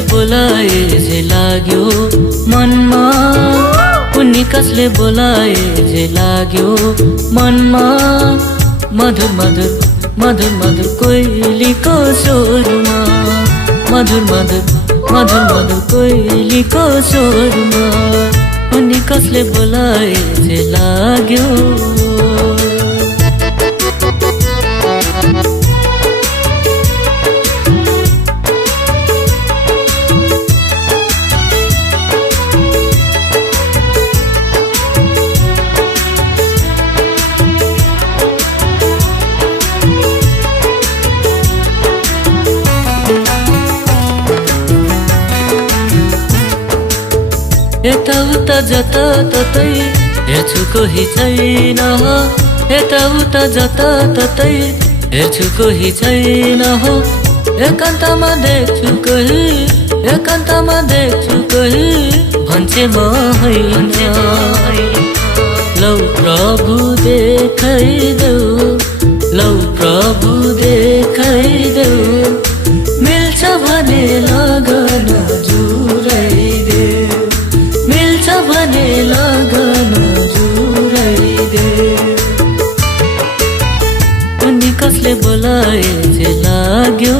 कसले बोलाए जे लाग्यो मनमा, उनी कसले बोलाए जे लाग्यो मनमा। मधुर मधुर मधुर मधुर कोइलीको स्वरमा, मधुर मधुर मधुर मधुर कोइलीको स्वरमा, उनी कसले बोलाए जे लाग्यो। यताउता जताततै हेर्छु कोही छैन, यताउता जताततै हेर्छु कोही छैन हो। एकान्तमा देख्छु कोही, एकान्तमा देख्छु कोही भन्छे म होइन। लौ प्रभु देखाइदेऊ, लौ प्रभु देखाइदेऊ, मिल्छ भने लगन जुराइदेऊ, मिल्छ भने लगन जुराइदेऊ। उनी कसले बोलाए जे लाग्यो